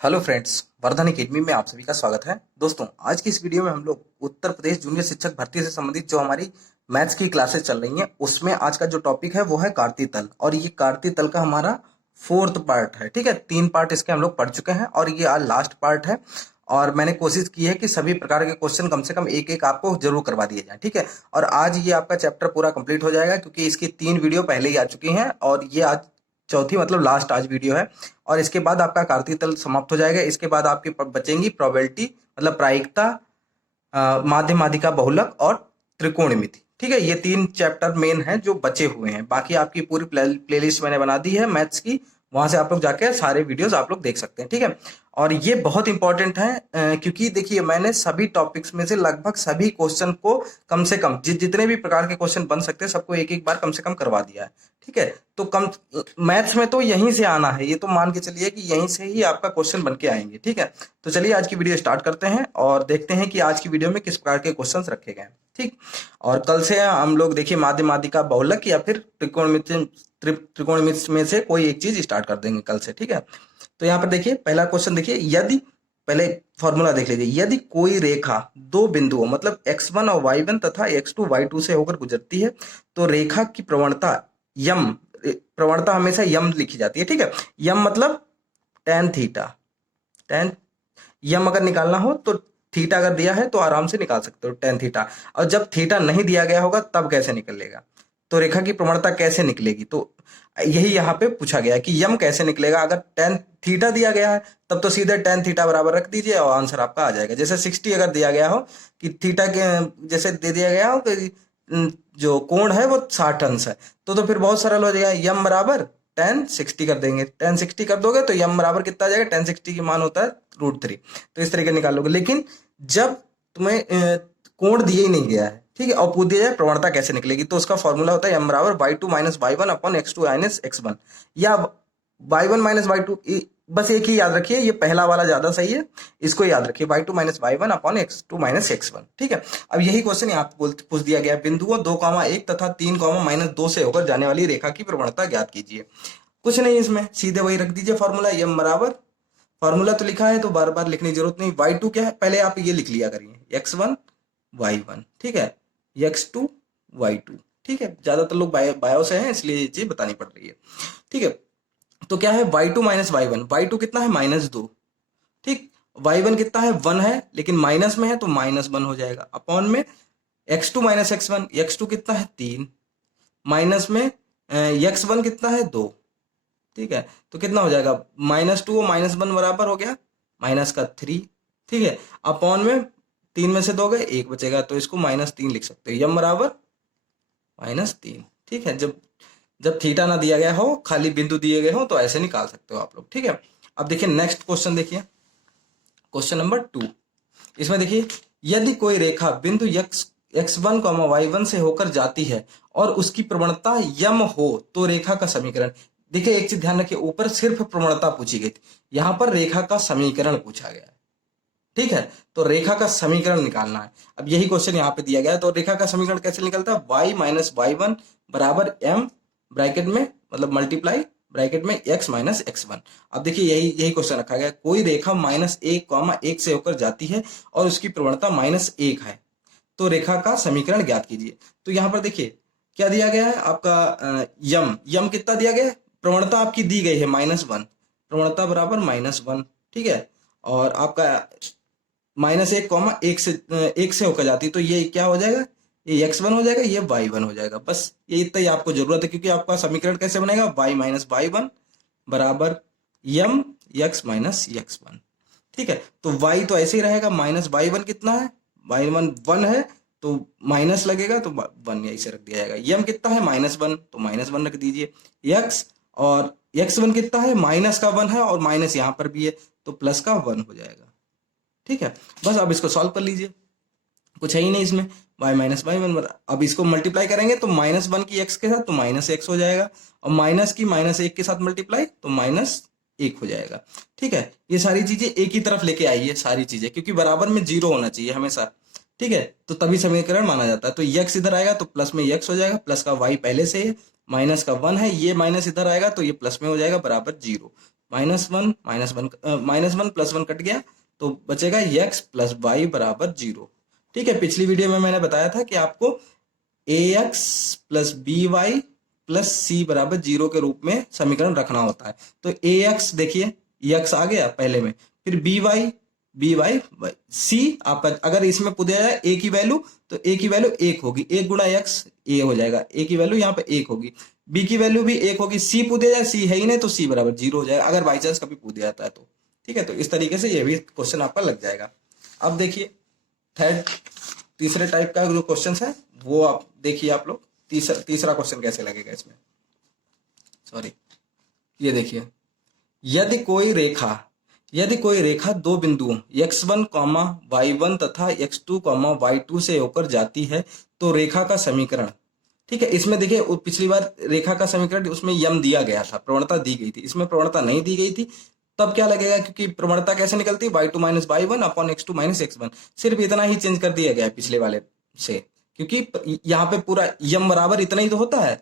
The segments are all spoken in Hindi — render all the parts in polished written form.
हेलो फ्रेंड्स, वर्धन एकेडमी में आप सभी का स्वागत है। दोस्तों, आज की इस वीडियो में हम लोग उत्तर प्रदेश जूनियर शिक्षक भर्ती से संबंधित जो हमारी मैथ्स की क्लासेस चल रही हैं उसमें आज का जो टॉपिक है वो है कार्तीय तल। और ये कार्तीय तल का हमारा फोर्थ पार्ट है। ठीक है, 3 पार्ट इसके हम लोग पढ़ चुके हैं और ये आज लास्ट पार्ट है। और मैंने कोशिश की है कि सभी प्रकार के क्वेश्चन कम से कम एक एक आपको जरूर करवा दिए जाए। ठीक है, और आज ये आपका चैप्टर पूरा कंप्लीट हो जाएगा क्योंकि इसकी 3 वीडियो पहले ही आ चुकी हैं और ये आज चौथी मतलब लास्ट आज वीडियो है। और इसके बाद आपका कार्तीय तल समाप्त हो जाएगा। इसके बाद आपकी बचेंगी प्रोबेबिलिटी मतलब प्रायिकता, माध्य माध्यिका बहुलक और त्रिकोणमिति। ठीक है, ये 3 चैप्टर मेन हैं जो बचे हुए हैं। बाकी आपकी पूरी प्लेलिस्ट मैंने बना दी है मैथ्स की, वहां से आप लोग जाके सारे वीडियोस आप लोग देख सकते हैं। ठीक है, और ये बहुत इंपॉर्टेंट है क्योंकि देखिए मैंने सभी टॉपिक्स में से लगभग सभी क्वेश्चन को कम से कम जितने भी प्रकार के क्वेश्चन बन सकते हैं सबको एक एक बार कम से कम करवा दिया है। ठीक है, तो कम मैथ्स में तो यहीं से आना है, ये तो मान के चलिए कि यहीं से ही आपका क्वेश्चन बन के आएंगे। ठीक है, तो चलिए आज की वीडियो स्टार्ट करते हैं और देखते हैं कि आज की वीडियो में किस प्रकार के क्वेश्चंस रखे गए हैं। ठीक, और कल से हम लोग देखिए माध्य माध्यिका बहुलक या फिर त्रिकोणमिति में से कोई एक चीज स्टार्ट कर देंगे कल से। ठीक है, तो यहाँ पर देखिए पहला क्वेश्चन देखिए, यदि पहले फॉर्मूला देख लीजिए। यदि कोई रेखा दो बिंदुओं मतलब x1 और y1 तथा x2 y2 से होकर गुजरती है तो रेखा की प्रवणता यम, प्रवणता हमेशा यम लिखी जाती है। ठीक है, यम मतलब tan थीटा। tan यम अगर निकालना हो तो थीटा अगर दिया है तो आराम से निकाल सकते हो tan थीटा। और जब थीटा नहीं दिया गया होगा तब कैसे निकलेगा, तो रेखा की प्रवणता कैसे निकलेगी, तो यही यहाँ पे पूछा गया है कि यम कैसे निकलेगा। अगर tan थीटा दिया गया है तब तो सीधे tan थीटा बराबर रख दीजिए और आंसर आपका आ जाएगा। जैसे 60 अगर दिया गया हो कि थीटा के जैसे दे दिया गया हो कि जो कोण है वो 60 अंश है तो फिर बहुत सरल हो जाएगा। यम बराबर tan 60 कर देंगे। tan 60 कर दोगे तो यम बराबर कितना आ जाएगा, tan 60 की मान होता है √3। तो इस तरीके निकालोगे। लेकिन जब तुम्हें कोण दिए ही नहीं गया है, ठीक है, और पूछ दिया जाए प्रवणता कैसे निकलेगी, तो उसका फॉर्मूला होता है एम बराबर y2 minus y1 upon x2 minus x1 या y1 माइनस y2। बस एक ही याद रखिए, ये पहला वाला ज्यादा सही है, इसको याद रखिए y2 minus y1 upon x2 minus x1। ठीक है, अब यही क्वेश्चन यहाँ पूछ दिया गया है, बिंदुओं 2,1 तथा 3,-2 से होकर जाने वाली रेखा की प्रवणता ज्ञात कीजिए। कुछ नहीं, इसमें सीधे वही रख दीजिए फॉर्मूला, एम बराबर फॉर्मूला तो लिखा है तो बार बार लिखने की जरूरत नहीं। y2 क्या है पहले आप ये लिख लिया करिए, x1 y1। ठीक है, x2 y2। ठीक है, ज्यादातर लोग बायो से हैं इसलिए ये चीज बतानी पड़ रही है। ठीक है, तो क्या है y2 माइनस y1, y2 कितना है -2। ठीक, y1 कितना है 1 है लेकिन माइनस में है तो -1 हो जाएगा अपॉन में x2 माइनस x1, x2 कितना है 3 माइनस में x1 कितना है 2। ठीक है, तो कितना हो जाएगा -2 और -1 बराबर हो गया -3। ठीक है, अपॉन में 3 में से 2 गए 1 बचेगा तो इसको -3 लिख सकते हो, यम बराबर -3। ठीक है, जब जब थीटा ना दिया गया हो खाली बिंदु दिए गए हो तो ऐसे निकाल सकते हो आप लोग। ठीक है, अब देखिए नेक्स्ट क्वेश्चन, देखिए क्वेश्चन नंबर 2। इसमें देखिए, यदि कोई रेखा बिंदु x1, y1 से होकर जाती है और उसकी प्रवणता यम हो तो रेखा का समीकरण। देखिए एक चीज ध्यान रखिए, ऊपर सिर्फ प्रवणता पूछी गई थी, यहां पर रेखा का समीकरण पूछा गया है। ठीक है, तो रेखा का समीकरण निकालना है। अब यही क्वेश्चन यहाँ पे दिया गया है, तो रेखा का समीकरण कैसे निकलता है, y माइनस y1 बराबर m ब्रैकेट में मतलब मल्टीप्लाई ब्रैकेट में x माइनस x1। अब देखिए यही यही क्वेश्चन रखा गया, कोई रेखा -1, से होकर जाती है और उसकी प्रवणता -1 है तो रेखा का समीकरण ज्ञात कीजिए। तो यहाँ पर देखिए क्या दिया गया है आपका यम कितना दिया गया है, प्रवणता आपकी दी गई है -1, प्रवणता बराबर -1। ठीक है, और आपका -1, से होकर जाती है तो ये क्या हो जाएगा, ये x1 हो जाएगा, ये y1 हो जाएगा। बस ये इतना ही आपको जरूरत है क्योंकि आपका समीकरण कैसे बनेगा, y माइनस y1 बराबर यम x माइनस x1। ठीक है, तो y तो ऐसे ही रहेगा, -y1 कितना है, y1 1 है तो माइनस लगेगा तो 1 यहीं से रख दिया जाएगा। यम कितना है -1 तो -1 रख दीजिए, x और x1 कितना है माइनस का 1 है और माइनस यहाँ पर भी है तो प्लस का 1 हो जाएगा। ठीक है, बस अब इसको सॉल्व कर लीजिए, कुछ है ही नहीं इसमें, y माइनस y1। अब इसको मल्टीप्लाई करेंगे तो -1 की x के साथ तो -x हो जाएगा और माइनस की -1 के साथ मल्टीप्लाई तो -1 हो जाएगा। ठीक है, ये सारी चीजें एक ही तरफ लेके आइए, सारी चीजें क्योंकि बराबर में 0 होना चाहिए हमेशा। ठीक है, तो तभी समीकरण माना जाता है। तो x इधर आएगा तो प्लस में x हो जाएगा, प्लस का y पहले से है, माइनस का 1 है, ये माइनस इधर आएगा तो ये प्लस में हो जाएगा बराबर 0। -1 प्लस 1 कट गया तो बचेगा x प्लस वाई बराबर 0। ठीक है, पिछली वीडियो में मैंने बताया था कि आपको ax plus b y plus c बराबर 0 के रूप में समीकरण रखना होता है। तो ax देखिए x आ गया पहले में, फिर बी वाई सी, आप अगर इसमें पुदिया जाए a की वैल्यू तो a की वैल्यू 1 होगी, 1 गुणा x a हो जाएगा, a की वैल्यू यहाँ पे 1 होगी, b की वैल्यू भी 1 होगी, c पुदिया जाए, c है ही नहीं तो c बराबर 0 हो जाएगा अगर बाई चांस कभी पुदिया जाता है तो। ठीक है, तो इस तरीके से ये भी क्वेश्चन आपका लग जाएगा। अब देखिए तीसरे टाइप का जो क्वेश्चन है वो आप देखिए, आप लोग तीसरा क्वेश्चन कैसे लगेगा इसमें। सॉरी, ये देखिए, यदि कोई रेखा दो बिंदुओं x1, y1 तथा x2, y2 से होकर जाती है तो रेखा का समीकरण। ठीक है, इसमें देखिए पिछली बार रेखा का समीकरण उसमें यम दिया गया था, प्रवणता दी गई थी, इसमें प्रवणता नहीं दी गई थी। तब क्या लगेगा, क्योंकि प्रवणता कैसे निकलती है, y2 minus y1 upon x2 minus x1। सिर्फ इतना ही चेंज कर दिया गया है पिछले वाले से, क्योंकि यहाँ पे पूरा यम बराबर इतना ही तो होता है।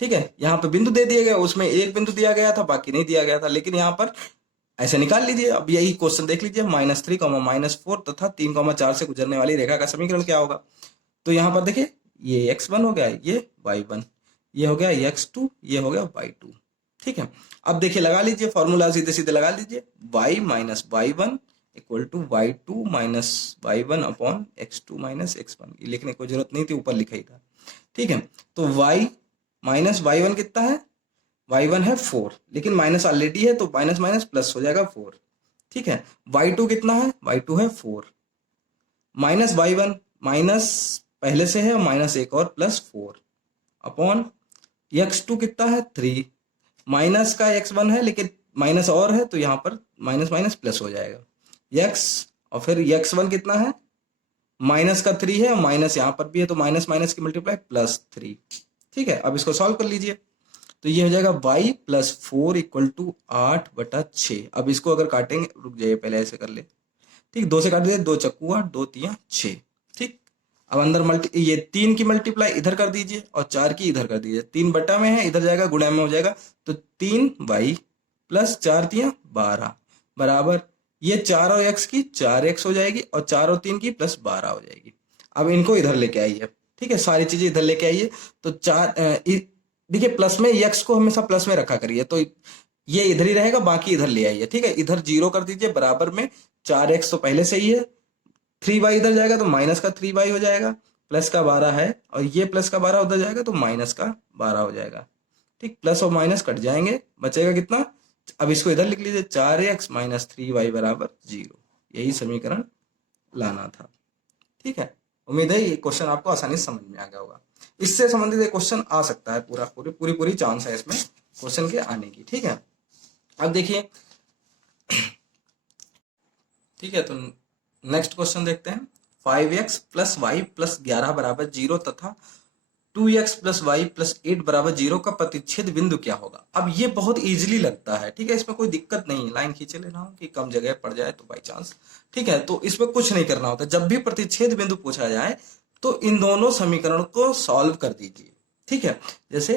ठीक है, यहाँ पे बिंदु दे दिए गए, उसमें एक बिंदु दिया गया था बाकी नहीं दिया गया था, लेकिन यहाँ पर ऐसे निकाल लीजिए। अब यही क्वेश्चन देख लीजिए, -3, -4 तथा 3, 4 से गुजरने वाली रेखा का समीकरण क्या होगा। तो यहाँ पर देखिए ये x1 हो गया, ये y1, ये हो गया x2, ये हो गया y2। ठीक है, अब देखिए लगा लीजिए फॉर्मूला, सीधे सीधे लगा लीजिए, y minus y1 equal to y2 minus y1 upon x2 minus x1। ये लिखने की जरूरत नहीं थी, ऊपर लिखा ही था। ठीक है, तो y माइनस y1 कितना है, y1 है 4, लेकिन माइनस ऑलरेडी है तो माइनस माइनस प्लस हो जाएगा 4। ठीक है, y2 कितना है, y2 है 4, माइनस y1 माइनस पहले से है, माइनस एक और प्लस 4 अपॉन x2 कितना है 3, माइनस का x1 है लेकिन माइनस और है तो यहाँ पर माइनस माइनस प्लस हो जाएगा x, और फिर x1 कितना है, माइनस का 3 है और माइनस यहाँ पर भी है तो माइनस माइनस की मल्टीप्लाई प्लस 3। ठीक है, अब इसको सॉल्व कर लीजिए तो ये हो जाएगा y प्लस 4 इक्वल टू 8/6। अब इसको अगर काटेंगे, रुक जाइए पहले ऐसे कर ले। ठीक, 2 से काट दीजिए, 2 चक्कू 8, 2 तिया 6। ठीक, अब अंदर ये 3 की मल्टीप्लाई इधर कर दीजिए और 4 की इधर कर दीजिए, 3 बटा में है, इधर जाएगा गुणा में हो जाएगा, तो 3y प्लस 4 तिया 12 बराबर, ये 4 और x की 4x हो जाएगी और 4 और 3 की प्लस 12 हो जाएगी। अब इनको इधर लेके आइए। ठीक है, सारी चीजें इधर लेके आइए, तो 4 देखिए प्लस में x को हमेशा प्लस में रखा करिए, तो ये इधर ही रहेगा, बाकी इधर ले आइए। ठीक है, इधर 0 कर दीजिए, बराबर में 4x तो पहले से ही है, 3y इधर जाएगा तो माइनस का 3y हो जाएगा, प्लस का 12 है और ये प्लस का 12 उधर जाएगा तो माइनस का 12 हो जाएगा। ठीक, प्लस और माइनस कट जाएंगे, बचेगा कितना, अब इसको इधर लिख लीजिए, 4x माइनस 3y बराबर 0। यही समीकरण लाना था। ठीक है, उम्मीद है ये क्वेश्चन आपको आसानी से समझ में आ गया होगा। इससे संबंधित एक क्वेश्चन आ सकता है, पूरी चांस है इसमें क्वेश्चन के आने की। ठीक है, अब देखिए, ठीक है, तो नेक्स्ट क्वेश्चन देखते हैं। 5x प्लस वाई प्लस 11 बराबर 0 तथा 2x प्लस वाई प्लस 8 बराबर 0 का प्रतिच्छेद बिंदु क्या होगा। अब ये बहुत इजीली लगता है। ठीक है, इसमें कोई दिक्कत नहीं है, लाइन खींचे लेना हो कि कम जगह पड़ जाए तो बाई चांस। ठीक है, तो इसमें कुछ नहीं करना होता, जब भी प्रतिच्छेद बिंदु पूछा जाए तो इन दोनों समीकरण को सॉल्व कर दीजिए। ठीक है, जैसे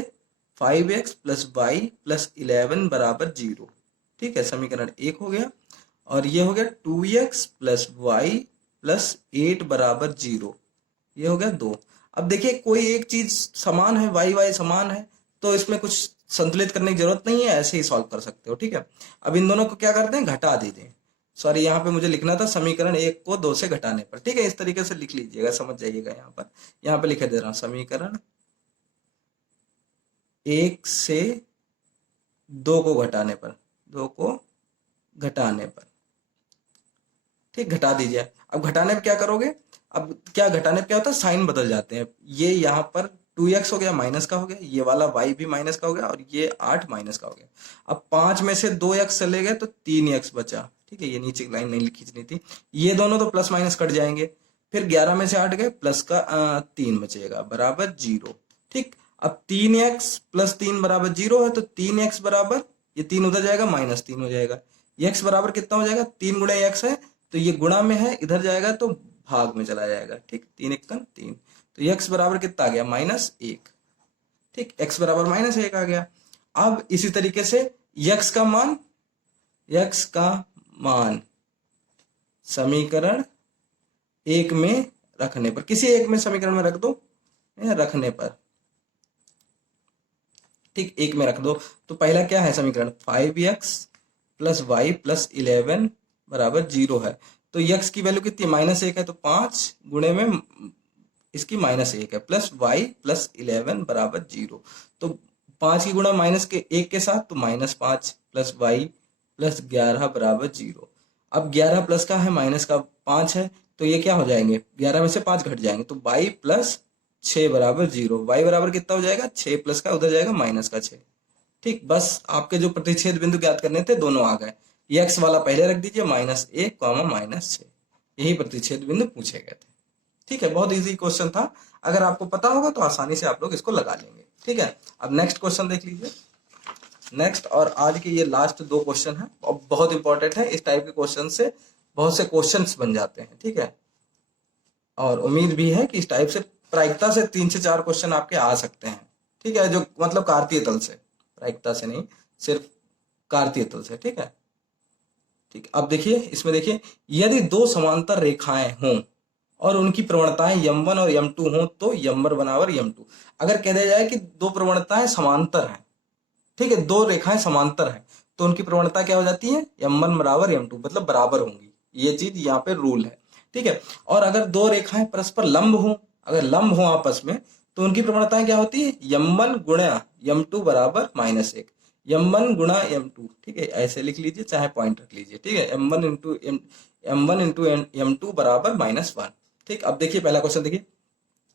5x प्लस वाई प्लस 11 बराबर 0। ठीक है, समीकरण 1 हो गया, और ये हो गया 2x प्लस वाई प्लस 8 बराबर 0, ये हो गया 2। अब देखिए कोई एक चीज समान है, वाई समान है, तो इसमें कुछ संतुलित करने की जरूरत नहीं है, ऐसे ही सॉल्व कर सकते हो। ठीक है, अब इन दोनों को क्या करते हैं, घटा दीजिए। सॉरी, यहाँ पे मुझे लिखना था समीकरण 1 को 2 से घटाने पर। ठीक है, इस तरीके से लिख लीजिएगा, समझ जाइएगा। यहाँ पे लिखे दे रहा हूँ, समीकरण 1 से 2 को घटाने पर, 2 को घटाने पर। ठीक, घटा दीजिए। अब घटाने पे क्या करोगे, अब क्या घटाने पे क्या होता है, साइन बदल जाते हैं। ये यहाँ पर 2x हो गया, माइनस का हो गया, ये वाला y भी माइनस का हो गया, और ये 8 माइनस का हो गया। अब 5 में से 2x चले गए तो 3x बचा। ठीक है, ये नीचे लाइन नहीं खींचनी थी, ये दोनों तो प्लस माइनस कट जाएंगे, फिर 11 में से 8 गए, प्लस का 3 बचेगा बराबर 0। ठीक, अब 3x प्लस 3 बराबर 0 है, तो 3x बराबर, ये 3 उधर जाएगा, माइनस 3 हो जाएगा, x बराबर कितना हो जाएगा, 3 गुणा x है, तो ये गुणा में है, इधर जाएगा तो भाग में चला जाएगा। ठीक, 3 एकम 3, तो x बराबर कितना आ गया, -1। ठीक, x बराबर -1 आ गया। अब इसी तरीके से x का मान x का मान समीकरण एक में रखने पर, किसी एक में समीकरण में रख दो, रखने पर, ठीक, एक में रख दो। तो पहला क्या है समीकरण, 5x प्लस वाई प्लस 11 बराबर 0 है। तो x की वैल्यू कितनी, -1 है, तो 5 गुणे में इसकी -1 है, प्लस y प्लस 11 बराबर 0। तो 5 की गुणा -1 के साथ, तो -5 प्लस y प्लस 11 बराबर 0। अब 11 प्लस का है, माइनस का 5 है, तो ये क्या हो जाएंगे, 11 में से 5 घट जाएंगे, तो y प्लस 6 बराबर 0। y बराबर कितना हो जाएगा, 6 प्लस का उधर जाएगा माइनस का 6। ठीक, बस आपके जो प्रतिच्छेद बिंदु ज्ञात करने थे दोनों आ गए। x वाला पहले रख दीजिए, -1 -6, यही प्रतिच्छेद बिंदु पूछे गए थे। ठीक है, बहुत इजी क्वेश्चन था, अगर आपको पता होगा तो आसानी से आप लोग इसको लगा लेंगे। ठीक है, अब नेक्स्ट क्वेश्चन देख लीजिए। नेक्स्ट और आज के ये लास्ट 2 क्वेश्चन है और बहुत इंपॉर्टेंट है। इस टाइप के क्वेश्चन से बहुत से क्वेश्चंस बन जाते हैं। ठीक है, और उम्मीद भी है कि इस टाइप से प्रायिकता से 3 से 4 क्वेश्चन आपके आ सकते हैं। ठीक है, जो मतलब कार्तीय तल से, प्रायिकता से नहीं, सिर्फ कार्तीय तल से। ठीक है, ठीक, अब देखिए, इसमें देखिए, यदि 2 समांतर रेखाएं हों और उनकी प्रवणताएं m1 और m2 हों तो m1 बराबर m2। अगर कह दिया जाए कि 2 प्रवणताएं समांतर हैं, ठीक है, 2 रेखाएं समांतर हैं, तो उनकी प्रवणता क्या हो जाती है, m1 बराबर m2, मतलब बराबर होंगी। ये चीज यहाँ पे रूल है। ठीक है, और अगर 2 रेखाएं परस्पर लंब हों, अगर लंब हों आपस में, तो उनकी प्रवणताएं क्या होती है, m1 गुणा m2 बराबर -1, m1 गुणा m2। ठीक है, ऐसे लिख लीजिए, चाहे पॉइंट रख लीजिए। ठीक है, m1 इंटू m2 बराबर -1। ठीक, अब देखिए पहला क्वेश्चन देखिए,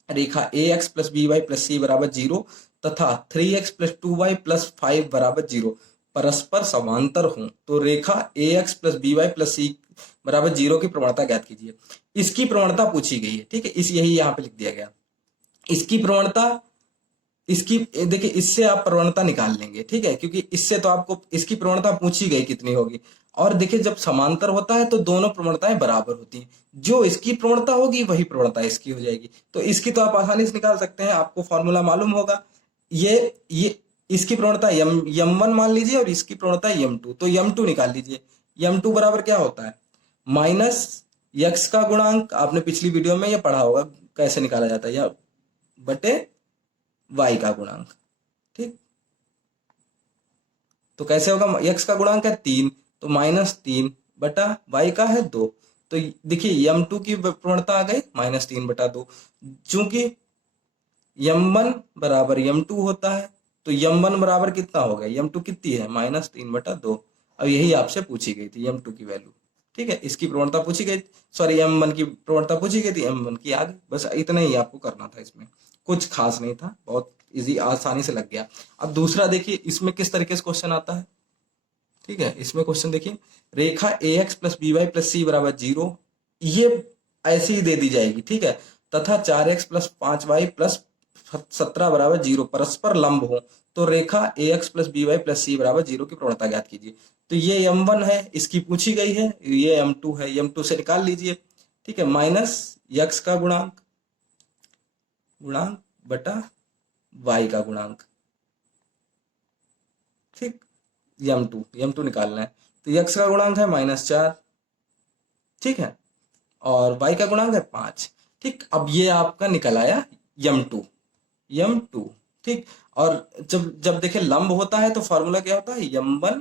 रेखा ax plus b y plus c बराबर 0 तथा 3x प्लस 2y प्लस 5 बराबर 0 परस्पर समांतर हों तो रेखा ax plus b y plus c बराबर 0 की प्रवणता ज्ञात कीजिए। इसकी प्रवणता पूछी गई है। ठीक है, इस यही यहाँ पे लिख दिया गया, इसकी प्रवणता, इसकी देखिए, इससे आप प्रवणता निकाल लेंगे। ठीक है, क्योंकि इससे तो आपको इसकी प्रवणता पूछी गई कितनी होगी, और देखिए जब समांतर होता है तो दोनों प्रवणताएं बराबर होती हैं, जो इसकी प्रवणता होगी वही प्रवणता इसकी हो जाएगी। तो इसकी तो आप आसानी से निकाल सकते हैं, आपको फॉर्मूला मालूम होगा। ये इसकी प्रवणता m1 मान लीजिए और इसकी प्रवणता m2, तो m2 निकाल लीजिए। m2 बराबर क्या होता है, माइनस x का गुणांक, आपने पिछली वीडियो में ये पढ़ा होगा कैसे निकाला जाता है, या बटे y का गुणांक। ठीक, तो कैसे होगा, x का गुणांक है 3, तो -3 बटा y का है 2। तो देखिए m2 की प्रवणता आ गई -3 बटा 2। चूंकि m1 बराबर m2 होता है, तो m1 बराबर कितना हो गया, m2 कितनी है, -3 बटा 2। अब यही आपसे पूछी गई थी m2 की वैल्यू। ठीक है, इसकी प्रवणता पूछी गई, सॉरी m1 की प्रवणता पूछी गई थी, m1 की आ गई। बस इतना ही आपको करना था, इसमें कुछ खास नहीं था, बहुत इजी, आसानी से लग गया। अब दूसरा देखिए, इसमें किस तरीके से क्वेश्चन आता है। ठीक है, इसमें क्वेश्चन देखिए, रेखा ax plus b y plus c बराबर 0, ये ऐसी ही दे दी जाएगी। ठीक है, तथा 4x प्लस 5y प्लस 17 बराबर 0 परस्पर लंब हो तो रेखा ax plus b y plus c बराबर 0 की प्रवणता ज्ञात कीजिए। तो ये m1 है, इसकी पूछी गई है, ये m2 है, m2 से निकाल लीजिए। ठीक है, माइनस x का गुणांक बटा y का गुणांक। ठीक, m2 निकालना है, तो x का गुणांक है -4, ठीक है, और y का गुणांक है 5। ठीक, अब ये आपका निकल आया m2। ठीक, और जब देखें लंब होता है तो फॉर्मूला क्या होता है, m1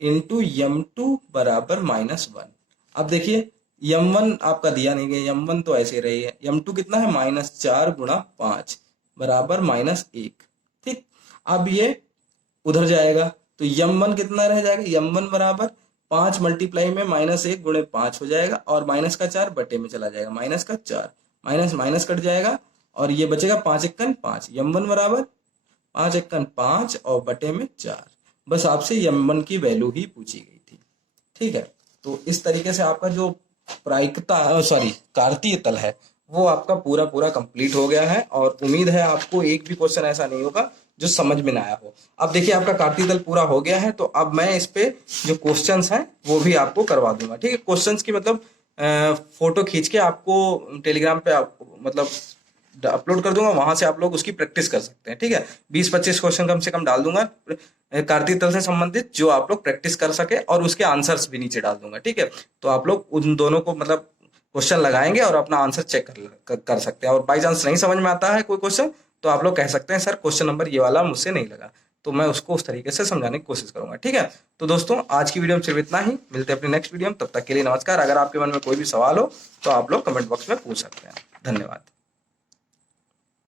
इंटू m2 बराबर -1। अब देखिए m1 आपका दिया नहीं गया, m1 तो ऐसे रही है, m2 कितना है, -4 गुणा 5 बराबर -1। ठीक, अब ये उधर जाएगा तो m1 कितना रह जाएगा, m1 बराबर 5 मल्टीप्लाई में -1 गुणे 5 हो जाएगा, और माइनस का 4 बटे में चला जाएगा, माइनस का 4, माइनस माइनस कट जाएगा और ये बचेगा 5 एकन 5, m1 बराबर 5 एकन 5 और बटे में 4। बस आपसे m1 की वैल्यू ही पूछी गई थी। ठीक है, तो इस तरीके से आपका जो प्रायिकता, सॉरी, कार्तीय तल है वो आपका पूरा कंप्लीट हो गया है, और उम्मीद है आपको एक भी क्वेश्चन ऐसा नहीं होगा जो समझ में ना आया हो। अब देखिए आपका कार्तीय तल पूरा हो गया है, तो अब मैं इस पे जो क्वेश्चंस हैं वो भी आपको करवा दूंगा। ठीक है, क्वेश्चंस की मतलब फोटो खींच के आपको टेलीग्राम पे मतलब अपलोड कर दूंगा, वहां से आप लोग उसकी प्रैक्टिस कर सकते हैं। ठीक है, 20-25 क्वेश्चन कम से कम डाल दूंगा कार्तीक तल से संबंधित, जो आप लोग प्रैक्टिस कर सके, और उसके आंसर्स भी नीचे डाल दूंगा। ठीक है, तो आप लोग उन दोनों को मतलब क्वेश्चन लगाएंगे और अपना आंसर चेक कर सकते हैं। और बाई चांस नहीं समझ में आता है कोई क्वेश्चन, तो आप लोग कह सकते हैं सर क्वेश्चन नंबर ये वाला मुझसे नहीं लगा, तो मैं उसको उस तरीके से समझाने की कोशिश करूंगा। ठीक है, तो दोस्तों आज की वीडियो में सिर्फ इतना ही, मिलते हैं अपनी नेक्स्ट वीडियो में, तब तक के लिए नमस्कार। अगर आपके मन में कोई भी सवाल हो तो आप लोग कमेंट बॉक्स में पूछ सकते हैं। धन्यवाद।